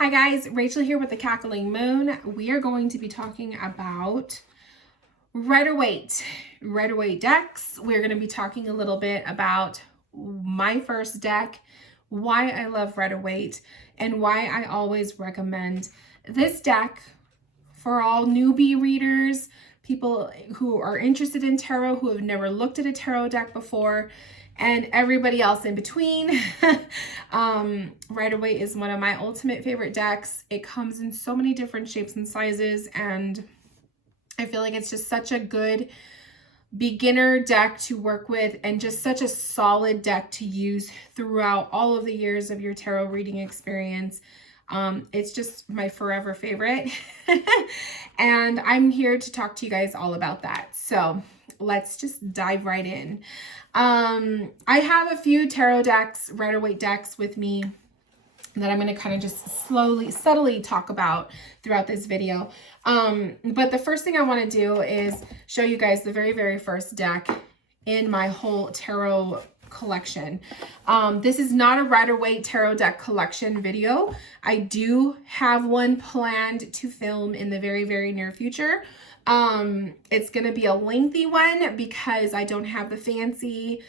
Hi guys, Rachel here with the Cackling Moon. We are going to be talking about Waite decks. We're going to be talking a little bit about my first deck, why I love Waite, and why I always recommend this deck for all newbie readers, people who are interested in tarot, who have never looked at a tarot deck before, and everybody else in between. Waite is one of my ultimate favorite decks. It comes in so many different shapes and sizes, and I feel like it's just such a good beginner deck to work with and just such a solid deck to use throughout all of the years of your tarot reading experience. It's just my forever favorite. And I'm here to talk to you guys all about that. So let's just dive right in. I have a few tarot decks, Waite decks with me that I'm going to kind of just subtly talk about throughout this video. But the first thing I want to do is show you guys the very first deck in my whole tarot collection. This is not a Waite tarot deck collection video. I do have one planned to film in the very near future. It's going to be a lengthy one because I don't have the fancy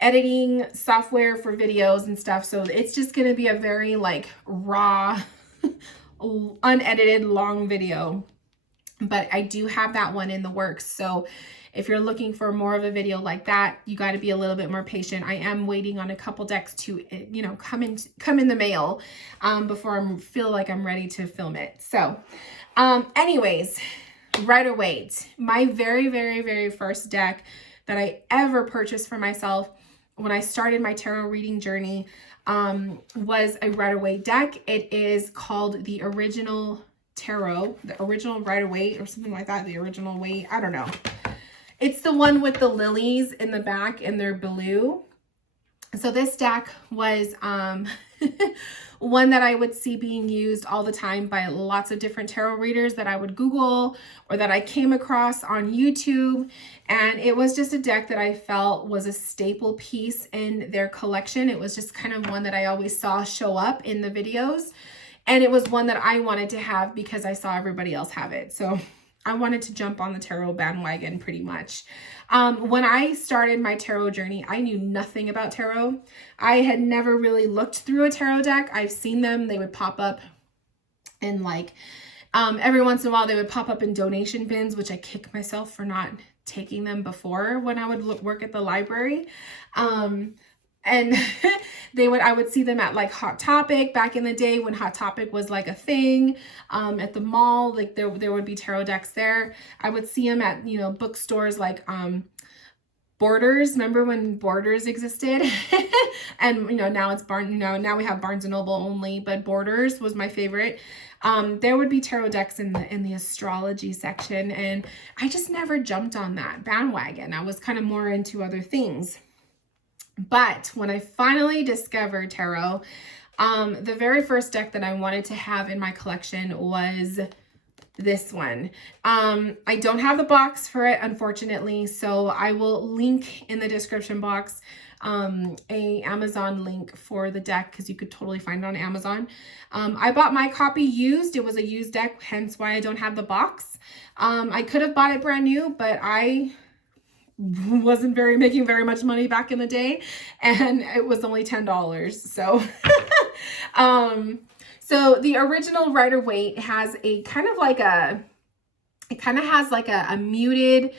editing software for videos and stuff. So it's just going to be a very like raw, unedited long video. But I do have that one in the works. So if you're looking for more of a video like that, you got to be a little bit more patient. I am waiting on a couple decks to, come in the mail before I feel like I'm ready to film it. So anyways, Waite, my very first deck that I ever purchased for myself when I started my tarot reading journey was a Waite deck. It is called the Original Tarot, the Original Waite or something like that, the Original Waite, I don't know. It's the one with the lilies in the back and they're blue. So this deck was one that I would see being used all the time by lots of different tarot readers that I would Google or that I came across on YouTube. And it was just a deck that I felt was a staple piece in their collection. It was just kind of one that I always saw show up in the videos. And it was one that I wanted to have because I saw everybody else have it. So I wanted to jump on the tarot bandwagon pretty much. When I started my tarot journey, I knew nothing about tarot. I had never really looked through a tarot deck. I've seen them. They would pop up and like every once in a while they would pop up in donation bins, which I kick myself for not taking them before when I would work at the library. And I would see them at like Hot Topic back in the day when Hot Topic was like a thing, at the mall, like there would be tarot decks there. I would see them at, bookstores like, Borders. Remember when Borders existed? And, now it's now we have Barnes and Noble only, but Borders was my favorite. There would be tarot decks in the astrology section. And I just never jumped on that bandwagon. I was kind of more into other things. But when I finally discovered tarot, the very first deck that I wanted to have in my collection was this one. I don't have the box for it, unfortunately, so I will link in the description box a Amazon link for the deck because you could totally find it on Amazon. I bought my copy used. It was a used deck, hence why I don't have the box. I could have bought it brand new, but I wasn't making very much money back in the day, and it was only $10. So so the Original Waite has a kind of like a muted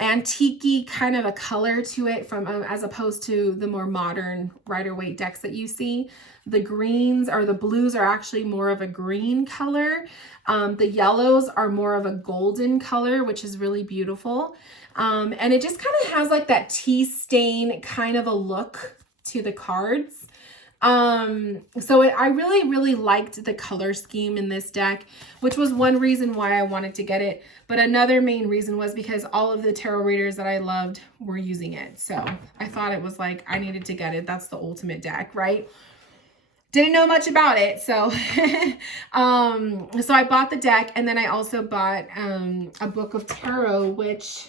antique-y kind of a color to it from as opposed to the more modern Waite decks that you see. The greens or the blues are actually more of a green color. The yellows are more of a golden color, which is really beautiful. And it just kind of has like that tea stain kind of a look to the cards. So I really liked the color scheme in this deck, which was one reason why I wanted to get it. But another main reason was because all of the tarot readers that I loved were using it. So I thought it was like, I needed to get it. That's the ultimate deck, right? Didn't know much about it. So, so I bought the deck, and then I also bought, a book of tarot, which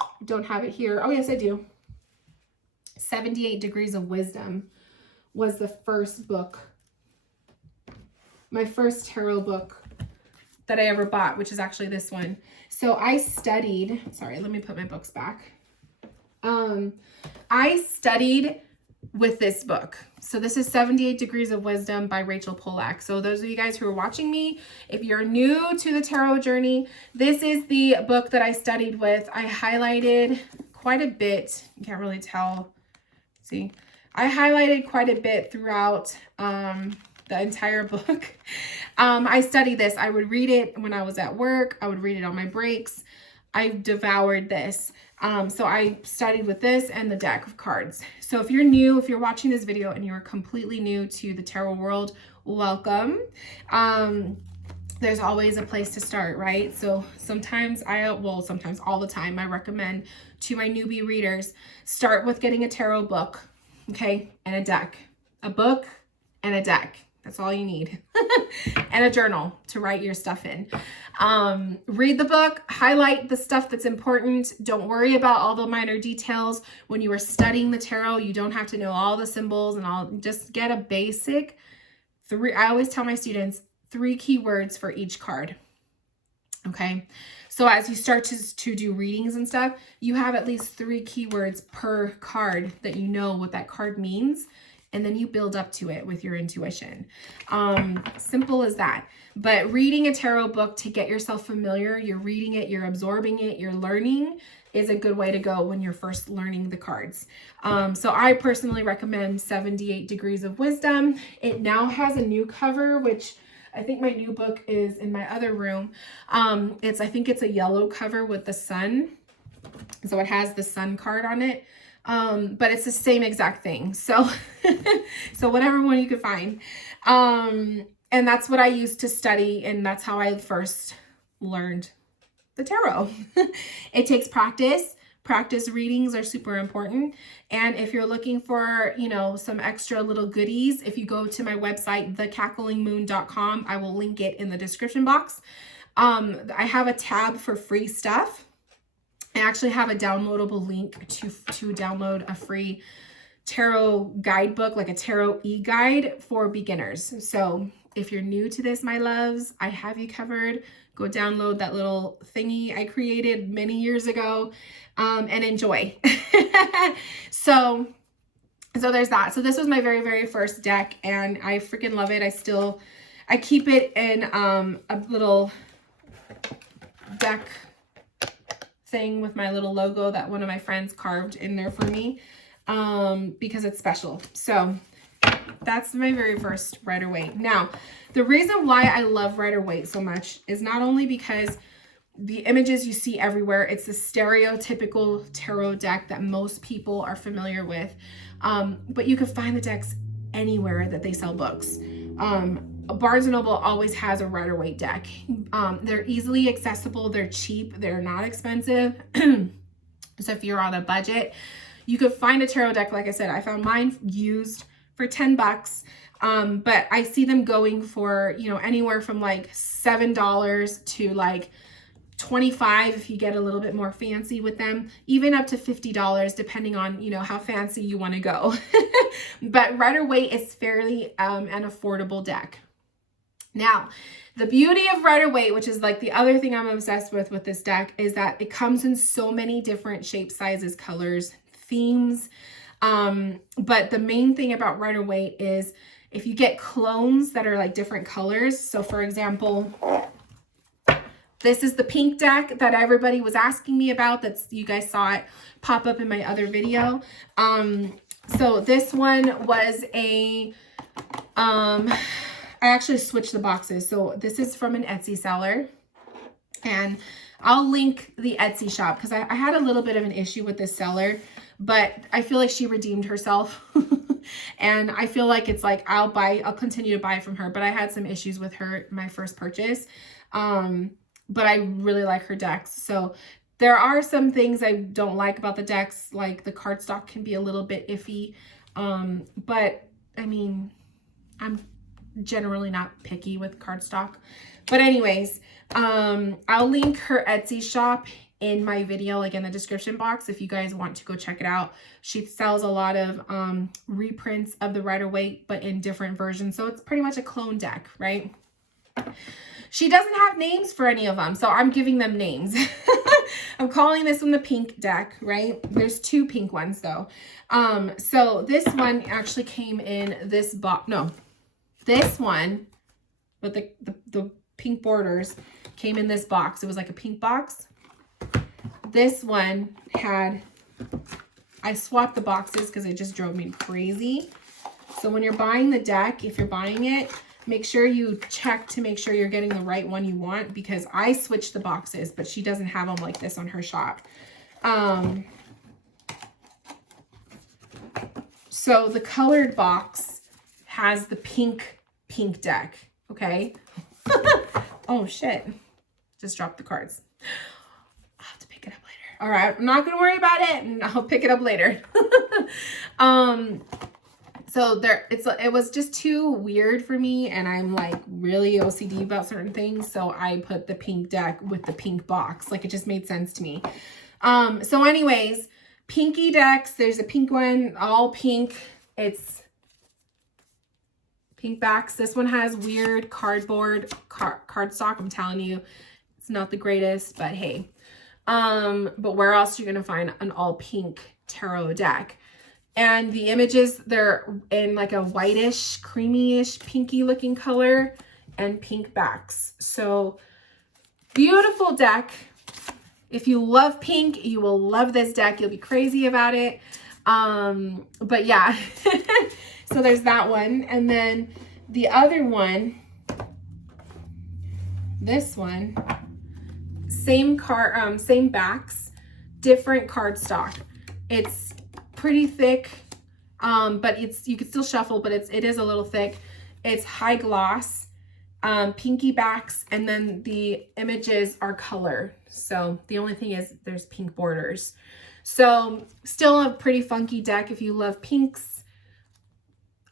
I don't have it here. Oh yes, I do. 78 Degrees of Wisdom was the first book my first tarot book that I ever bought, which is actually this one. So I studied, sorry, let me put my books back. I studied with this book. So this is 78 Degrees of Wisdom by Rachel Pollack. So those of you guys who are watching me, if you're new to the tarot journey, this is the book that I studied with. I highlighted quite a bit. You can't really tell. See, I highlighted quite a bit throughout the entire book. I studied this. I would read it when I was at work. I would read it on my breaks. I devoured this. So I studied with this and the deck of cards. So if you're new, if you're watching this video and you're completely new to the tarot world, welcome. There's always a place to start, right? So sometimes sometimes all the time, I recommend to my newbie readers, start with getting a tarot book, okay? And a deck. A book and a deck. That's all you need. And a journal to write your stuff in. Read the book, highlight the stuff that's important. Don't worry about all the minor details. When you are studying the tarot, you don't have to know all the symbols and all. Just get a basic I always tell my students 3 keywords for each card. Okay. So as you start to do readings and stuff, you have at least 3 keywords per card that you know what that card means. And then you build up to it with your intuition. Simple as that. But reading a tarot book to get yourself familiar, you're reading it, you're absorbing it, you're learning, is a good way to go when you're first learning the cards. So I personally recommend 78 Degrees of Wisdom. It now has a new cover, which I think my new book is in my other room. I think it's a yellow cover with the sun. So it has the sun card on it. But it's the same exact thing. So, so whatever one you could find. And that's what I used to study. And that's how I first learned the tarot. It takes practice. Practice readings are super important. And if you're looking for, some extra little goodies, if you go to my website, thecacklingmoon.com, I will link it in the description box. I have a tab for free stuff. I actually have a downloadable link to download a free tarot guidebook, like a tarot e-guide for beginners. So if you're new to this, my loves, I have you covered. Go download that little thingy I created many years ago, and enjoy. So there's that. So this was my very, very first deck, and I freaking love it. I keep it in a little deck thing with my little logo that one of my friends carved in there for me, because it's special. So that's my very first Rider-Waite. Now, the reason why I love Rider-Waite so much is not only because the images you see everywhere, it's the stereotypical tarot deck that most people are familiar with, but you can find the decks anywhere that they sell books. Barnes & Noble always has a Rider-Waite deck. They're easily accessible. They're cheap. They're not expensive. So if you're on a budget, you could find a tarot deck. Like I said, I found mine used for $10. But I see them going for, anywhere from like $7 to like $25 if you get a little bit more fancy with them, even up to $50 depending on, how fancy you want to go. But Rider-Waite is fairly an affordable deck. Now, the beauty of Rider-Waite, which is like the other thing I'm obsessed with this deck, is that it comes in so many different shapes, sizes, colors, themes. But the main thing about Rider-Waite is if you get clones that are like different colors. So for example, this is the pink deck that everybody was asking me about. You guys saw it pop up in my other video. So this one was I actually switched the boxes. So this is from an Etsy seller, and I'll link the Etsy shop because I had a little bit of an issue with this seller, but I feel like she redeemed herself. And I feel like it's like, I'll continue to buy from her, but I had some issues with her, my first purchase. But I really like her decks. So there are some things I don't like about the decks, like the cardstock can be a little bit iffy. But I mean, I'm generally not picky with cardstock. But anyways, I'll link her Etsy shop in my video, like in the description box, if you guys want to go check it out. She sells a lot of reprints of the Waite, but in different versions. So it's pretty much a clone deck, right? She doesn't have names for any of them, so I'm giving them names. I'm calling this one the pink deck, right? There's 2 pink ones though. So this one actually came in this box. No, this one with the pink borders came in this box. It was like a pink box. This one had, I swapped the boxes because it just drove me crazy. So when you're buying the deck, if you're buying it, make sure you check to make sure you're getting the right one you want, because I switched the boxes, but she doesn't have them like this on her shop. So the colored box has the pink deck, okay? Oh shit, just dropped the cards. I'll have to pick it up later. All right, I'm not gonna worry about it, and I'll pick it up later. So it was just too weird for me, and I'm like really OCD about certain things. So I put the pink deck with the pink box. Like, it just made sense to me. So anyways, pinky decks, there's a pink one, all pink. It's pink backs. This one has weird cardboard cardstock. I'm telling you, it's not the greatest, but hey. But where else are you gonna find an all pink tarot deck? And the images, they're in like a whitish, creamy-ish, pinky looking color, and pink backs. So beautiful deck. If you love pink, you will love this deck. You'll be crazy about it. But yeah, so there's that one. And then the other one, this one, same backs, different cardstock. It's pretty thick, but you can still shuffle, but it is a little thick. It's high gloss, pinky backs, and then the images are color. So the only thing is there's pink borders. So still a pretty funky deck. If you love pinks,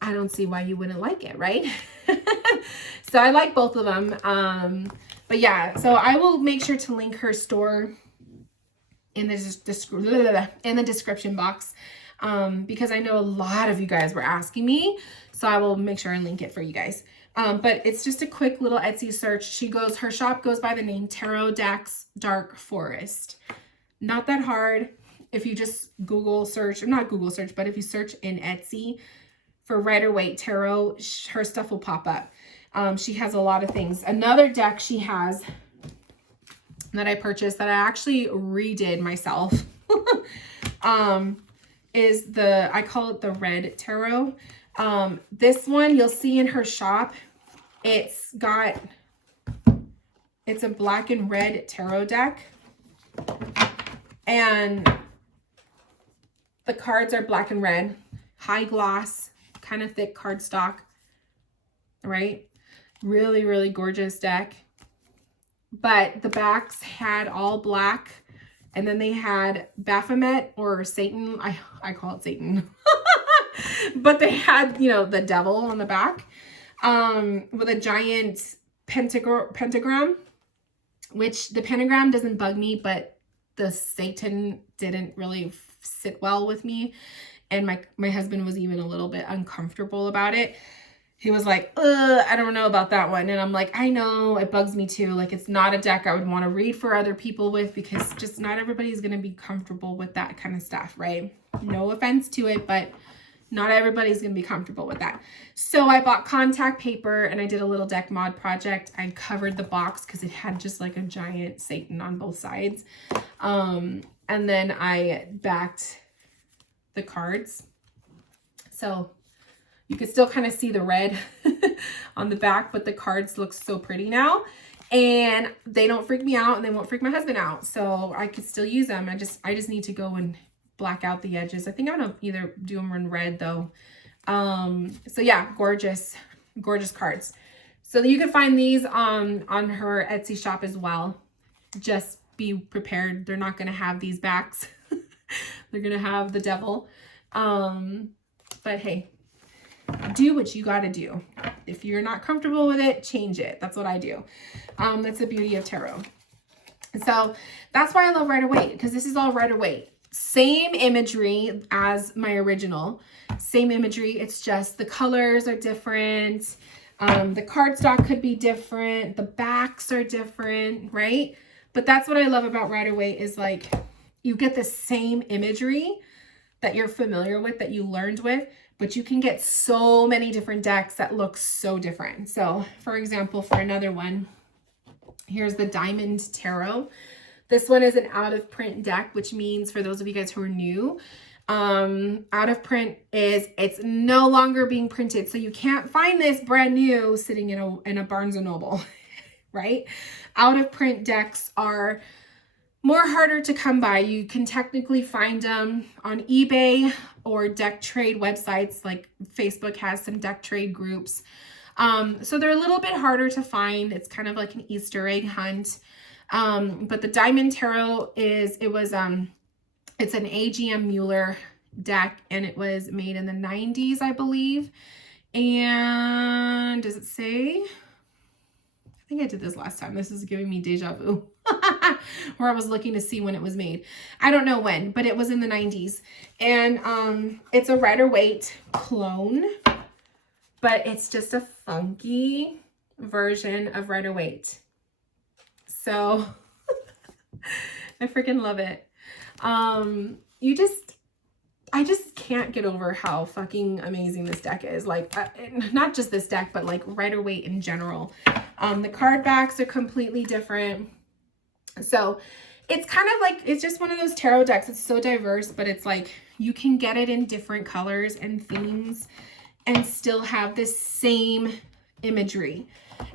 I don't see why you wouldn't like it, right? So I like both of them. But yeah, so I will make sure to link her store in the description box, because I know a lot of you guys were asking me, so I will make sure I link it for you guys. But it's just a quick little Etsy search. Her shop goes by the name Tarot Decks Dark Forest. Not that hard. If you just Google search, or not Google search, but if you search in Etsy for Waite Tarot, her stuff will pop up. She has a lot of things. Another deck she has that I purchased that I actually redid myself is I call it the Red Tarot. This one you'll see in her shop. It's a black and red tarot deck, and the cards are black and red, high gloss, kind of thick cardstock, right? Really, really gorgeous deck. But the backs had all black, and then they had Baphomet or Satan. I call it Satan. But they had, the devil on the back, with a giant pentagram, which the pentagram doesn't bug me, but the Satan didn't really sit well with me. And my husband was even a little bit uncomfortable about it. He was like, I don't know about that one. And I'm like, I know, it bugs me too. Like, it's not a deck I would want to read for other people with, because just not everybody's going to be comfortable with that kind of stuff, right? No offense to it, but not everybody's going to be comfortable with that. So I bought contact paper and I did a little deck mod project. I covered the box because it had just like a giant Satan on both sides. And then I backed the cards. So you can still kind of see the red on the back, but the cards look so pretty now. And they don't freak me out, and they won't freak my husband out. So I could still use them. I just need to go and black out the edges. I think I'm gonna either do them in red though. So yeah, gorgeous cards. So you can find these on her Etsy shop as well. Just be prepared. They're not gonna have these backs. They're gonna have the devil. But hey, do what you gotta do. If you're not comfortable with it, change it. That's what I do. That's the beauty of tarot. So that's why I love Waite, because this is all Waite. Same imagery as my original, same imagery. It's just the colors are different. The cardstock could be different. The backs are different, right? But that's what I love about Waite is like you get the same imagery that you're familiar with, that you learned with, but you can get so many different decks that look so different. So for example, for another one, here's the Diamond Tarot. This one is an out of print deck, which means for those of you guys who are new, out of print is it's no longer being printed. So you can't find this brand new sitting in a Barnes & Noble, right? Out of print decks are more harder to come by. You can technically find them on eBay or deck trade websites, like Facebook has some deck trade groups. So they're a little bit harder to find. It's kind of like an Easter egg hunt. But the Diamond Tarot it's an AGM Mueller deck, and it was made in the 90s, I believe. And does it say? I think I did this last time. This is giving me deja vu. Where I was looking to see when it was made. I don't know when, but it was in the 90s. And it's a Waite clone, but it's just a funky version of Waite. So I freaking love it. I just can't get over how fucking amazing this deck is. Like, not just this deck, but like Waite in general. The card backs are completely different. So it's kind of like, it's just one of those tarot decks. It's so diverse, but it's like you can get it in different colors and themes and still have this same imagery.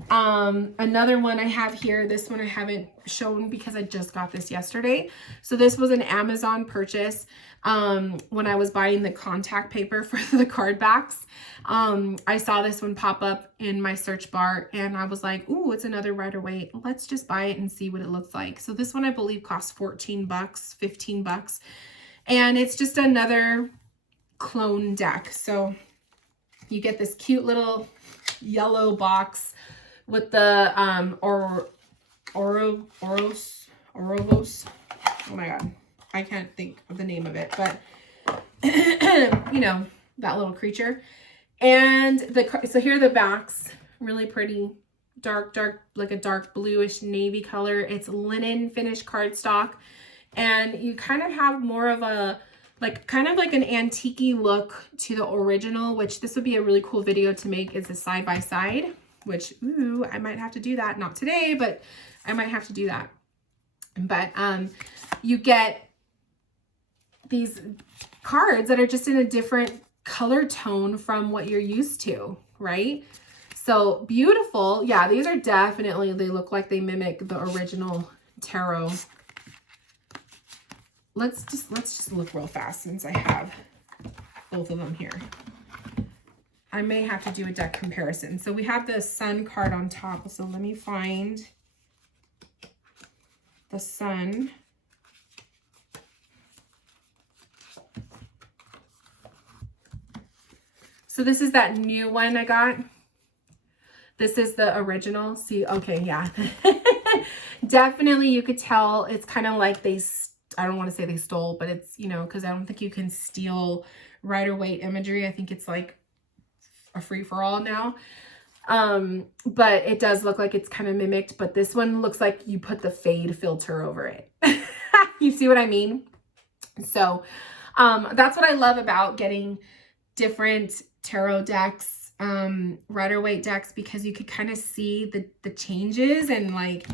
Another one I have here, this one I haven't shown because I just got this yesterday. So this was an Amazon purchase. When I was buying the contact paper for the card backs, I saw this one pop up in my search bar and I was like, ooh, it's another Waite. Let's just buy it and see what it looks like. So this one I believe costs 14 bucks, 15 bucks. And it's just another clone deck. So you get this cute little yellow box with the Orovos. Oh my God. I can't think of the name of it, but you know, that little creature. And so here are the backs, really pretty, dark, like a dark bluish navy color. It's linen finished cardstock. And you kind of have more of a, like, kind of like an antique-y look to the original, which this would be a really cool video to make is a side-by-side, which, ooh, I might have to do that. Not today, but I might have to do that. But you get these cards that are just in a different color tone from what you're used to, right? So beautiful. Yeah, these are definitely, they look like they mimic the original tarot. Let's just look real fast since I have both of them here. I may have to do a deck comparison. So we have the Sun card on top. So let me find the Sun. So this is that new one I got. This is the original. See, okay, yeah. Definitely you could tell it's kind of like I don't want to say they stole, but it's, you know, because I don't think you can steal Waite imagery. I think it's like a free-for-all now. But it does look like it's kind of mimicked, but this one looks like you put the fade filter over it. You see what I mean? So that's what I love about getting different tarot decks, Waite decks, because you could kind of see the changes. And like,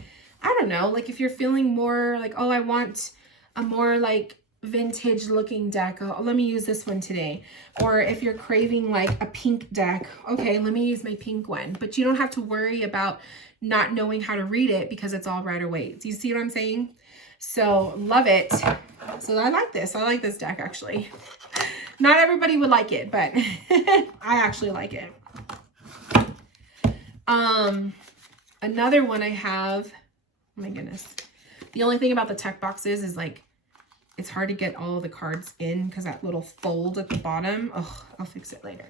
I don't know, like if you're feeling more like, oh, I want a more like vintage looking deck, oh, let me use this one today. Or if you're craving like a pink deck, okay, let me use my pink one. But you don't have to worry about not knowing how to read it because it's all Waite. Do you see what I'm saying? So love it. So I like this. I like this deck actually. Not everybody would like it, but I actually like it. Another one I have, oh my goodness. The only thing about the tech boxes is like, it's hard to get all of the cards in because that little fold at the bottom. Oh, I'll fix it later.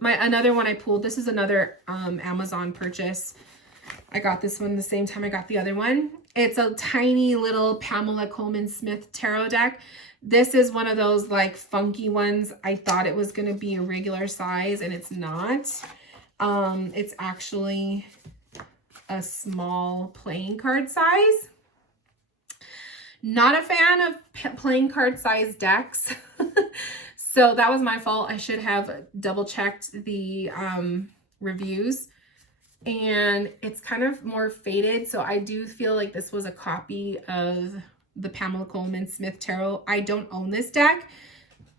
Another one I pulled, this is another Amazon purchase. I got this one the same time I got the other one. It's a tiny little Pamela Coleman Smith tarot deck. This is one of those like funky ones. I thought it was going to be a regular size and it's not. It's actually a small playing card size. Not a fan of playing card size decks. So that was my fault. I should have double checked the reviews. And it's kind of more faded. So I do feel like this was a copy of the Pamela Coleman Smith Tarot. I don't own this deck.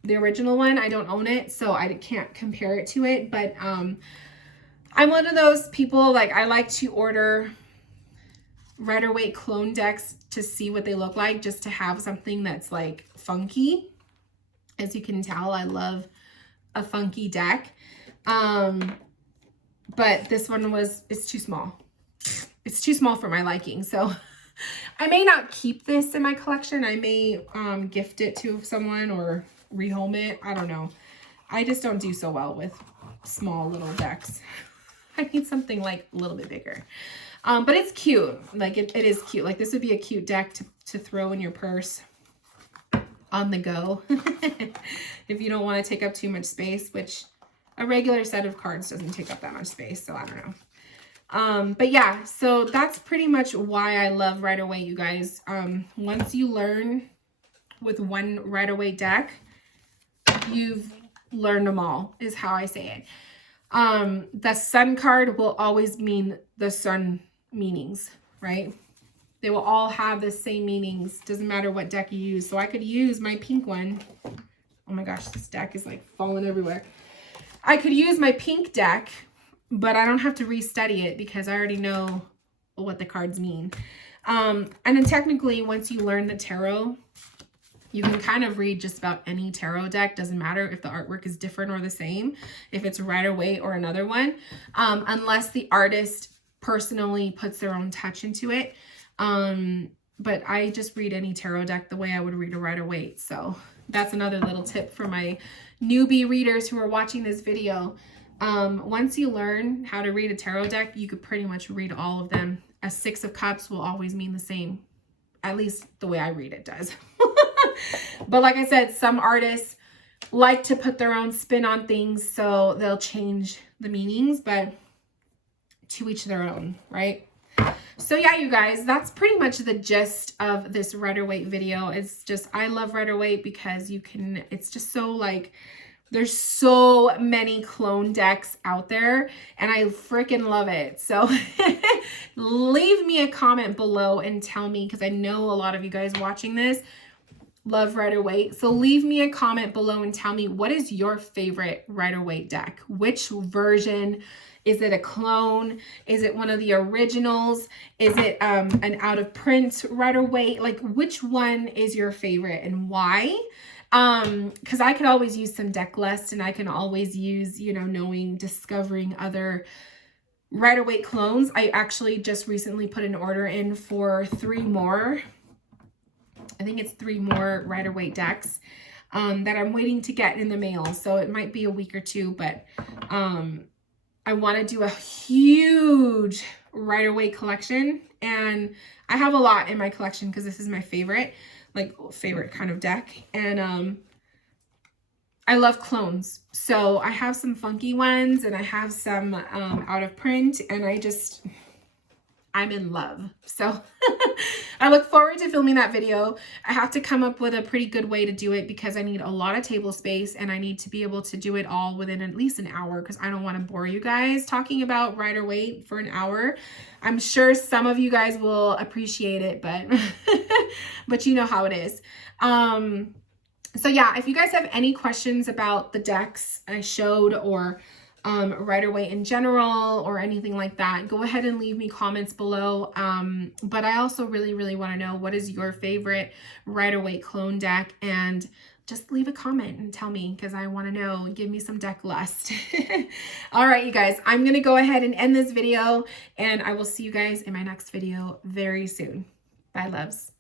The original one, I don't own it. So I can't compare it to it. But I'm one of those people, like I like to order Rider-Waite clone decks to see what they look like, just to have something that's like funky. As you can tell, I love a funky deck. But this one it's too small. It's too small for my liking. So I may not keep this in my collection. I may gift it to someone or rehome it. I don't know. I just don't do so well with small little decks. I need something like a little bit bigger. But it's cute. Like it is cute. Like this would be a cute deck to throw in your purse on the go. If you don't want to take up too much space, which a regular set of cards doesn't take up that much space, so I don't know. But yeah, so that's pretty much why I love Rider-Waite, you guys. Once you learn with one Rider-Waite deck, you've learned them all, is how I say it. The sun card will always mean the sun meanings, right? They will all have the same meanings. Doesn't matter what deck you use. So I could use my pink one. Oh my gosh, this deck is like falling everywhere. I could use my pink deck, but I don't have to restudy it because I already know what the cards mean. And then technically, once you learn the tarot, you can kind of read just about any tarot deck. Doesn't matter if the artwork is different or the same, if it's Rider-Waite or another one, unless the artist personally puts their own touch into it. But I just read any tarot deck the way I would read a Rider-Waite. So that's another little tip for my newbie readers who are watching this video. Once you learn how to read a tarot deck, you could pretty much read all of them. A Six of Cups will always mean the same. At least the way I read it does. But like I said, some artists like to put their own spin on things, so they'll change the meanings, but to each their own, right? So yeah, you guys, that's pretty much the gist of this Rider-Waite video. It's just, I love Rider-Waite because you can, it's just so like, there's so many clone decks out there and I freaking love it. So leave me a comment below and tell me, because I know a lot of you guys watching this love Rider-Waite. So leave me a comment below and tell me, what is your favorite Rider-Waite deck? Which version? Is it a clone? Is it one of the originals? Is it an out of print Rider-Waite? Like, which one is your favorite and why? Because I could always use some deck lists, and I can always use, you know, discovering other Rider-Waite clones. I actually just recently put an order in for 3 more. I think it's 3 more Rider-Waite decks that I'm waiting to get in the mail. So it might be a week or 2, but I want to do a huge Rider-Waite collection, and I have a lot in my collection because this is my favorite kind of deck, and I love clones. So I have some funky ones and I have some out of print, and I'm in love. So I look forward to filming that video. I have to come up with a pretty good way to do it because I need a lot of table space, and I need to be able to do it all within at least an hour because I don't want to bore you guys talking about Rider-Waite for an hour. I'm sure some of you guys will appreciate it, but but you know how it is. So yeah, if you guys have any questions about the decks I showed, or Rider-Waite in general, or anything like that, go ahead and leave me comments below. But I also really want to know, what is your favorite Rider-Waite clone deck? And just leave a comment and tell me, because I want to know. Give me some deck lust. All right, you guys, I'm going to go ahead and end this video, and I will see you guys in my next video very soon. Bye, loves.